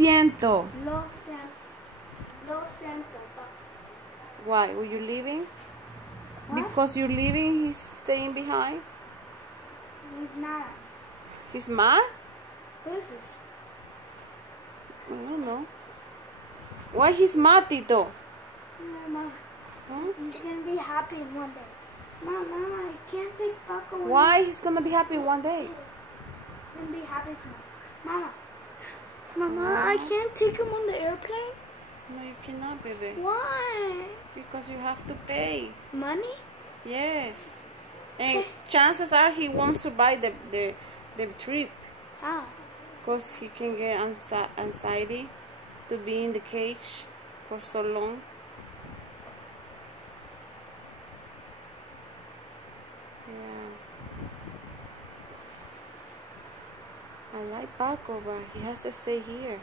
siento. Lo siento, Paco. Why? Were you leaving? What? Because you're leaving, he's staying behind? He's not. He's mad? Who is this? I don't know. Why he's mad, Tito? Mama. He's gonna be happy one day. Mama, I can't take Paco. Why he's gonna be happy one day? He's gonna be happy tomorrow. Mama, I can't take him on the airplane. No, you cannot, baby. Why? Because you have to pay. Money? Yes. And chances are he won't survive the trip. How? Because he can get anxiety to be in the cage for so long. Yeah. I like Paco, but he has to stay here.